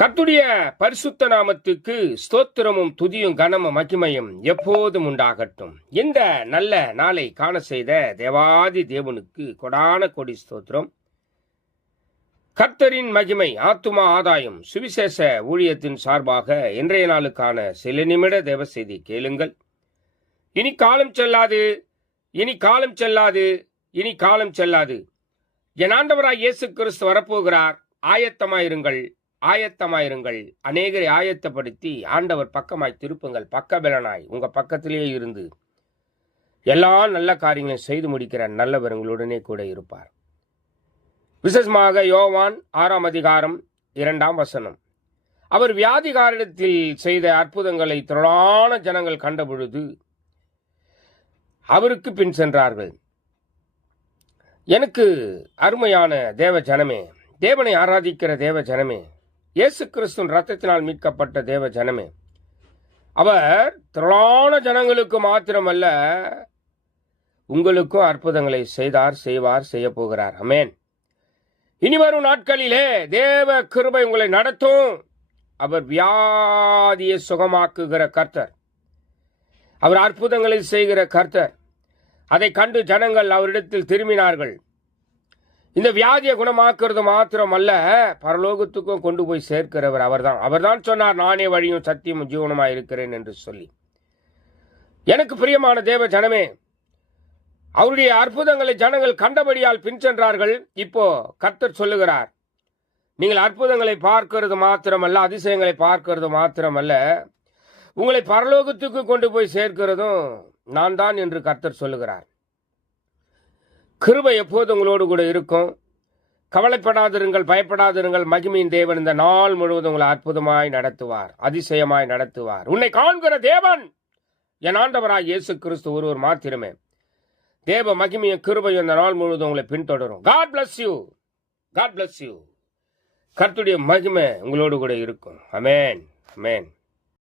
கர்த்துடைய பரிசுத்த நாமத்துக்கு ஸ்தோத்திரமும் துதியும் கனமும் மகிமையும் எப்போதும் உண்டாகட்டும். இந்த நல்ல நாளை காண செய்த தேவாதி தேவனுக்கு கொடான கொடி ஸ்தோத்திரம். கர்த்தரின் மகிமை ஆத்துமா ஆதாயம் சுவிசேஷ ஊழியத்தின் சார்பாக இன்றைய நாளுக்கான சில நிமிட தேவ செய்தி கேளுங்கள். இனி காலம் செல்லாது இனி காலம் செல்லாது இனி காலம் செல்லாது. என் ஆண்டவராய் இயேசு கிறிஸ்து வரப்போகிறார். ஆயத்தமாயிருங்கள். ஆயத்தமாயிருங்கள். அநேகரை ஆயத்தப்படுத்தி ஆண்டவர் பக்கமாய் திருப்புங்கள். பக்கபலனாய் உங்க பக்கத்திலேயே இருந்து எல்லா நல்ல காரியங்களையும் செய்து முடிக்கிற நல்லவர் உங்களுடனே கூட இருப்பார். விசேஷமாக யோவான் ஆறாம் அதிகாரம் இரண்டாம் வசனம். அவர் வியாதிகாரிடத்தில் செய்த அற்புதங்களை திரளான ஜனங்கள் கண்டபொழுது அவருக்கு பின் சென்றார்கள். எனக்கு அருமையான தேவ ஜனமே தேவனை ஆராதிக்கிற தேவ ஜனமே இயேசு கிறிஸ்துவின் ரத்தத்தினால் மீட்கப்பட்ட தேவ ஜனமே. அவர் திரளான ஜனங்களுக்கு மாத்திரமல்ல உங்களுக்கும் அற்புதங்களை செய்தார் செய்வார் செய்ய போகிறார். அமேன் இனி வரும் நாட்களிலே தேவ கிருபை உங்களை நடத்தும். அவர் வியாதியை சுகமாக்குகிற கர்த்தர். அவர் அற்புதங்களை செய்கிற கர்த்தர். அதை கண்டு ஜனங்கள் அவரிடத்தில் திரும்பினார்கள். இந்த வியாதியை குணமாக்குறது மாத்திரம் அல்ல பரலோகத்துக்கும் கொண்டு போய் சேர்க்கிறவர் அவர்தான். அவர்தான் சொன்னார் நானே வழியும் சத்தியமும் ஜீவனமாக இருக்கிறேன் என்று சொல்லி. எனக்கு பிரியமான தேவ ஜனமே அவருடைய அற்புதங்களை ஜனங்கள் கண்டபடியால் பின் சென்றார்கள். இப்போ கர்த்தர் சொல்லுகிறார் நீங்கள் அற்புதங்களை பார்க்கிறது மாத்திரமல்ல அதிசயங்களை பார்க்கிறது மாத்திரமல்ல. உங்களை பரலோகத்துக்கு கொண்டு போய் சேர்க்கிறதும் நான் தான் என்று கர்த்தர் சொல்லுகிறார். கிருபை எப்போது உங்களோடு கூட இருக்கும். கவலைப்படாதிருங்கள் பயப்படாதிருங்கள். மகிமையின் தேவன் இந்த நாள் முழுவதும் உங்களை அற்புதமாய் நடத்துவார் அதிசயமாய் நடத்துவார். உன்னை காண்கிற தேவன் என் ஆண்டவராக இயேசு கிறிஸ்து ஒருவர் மாத்திரமே. தேவ மகிமையும் கிருபையும் இந்த நாள் முழுவதும் உங்களை பின்தொடரும். God bless you God bless you கர்த்துடைய மகிமை உங்களோடு கூட இருக்கும். அமேன் அமேன்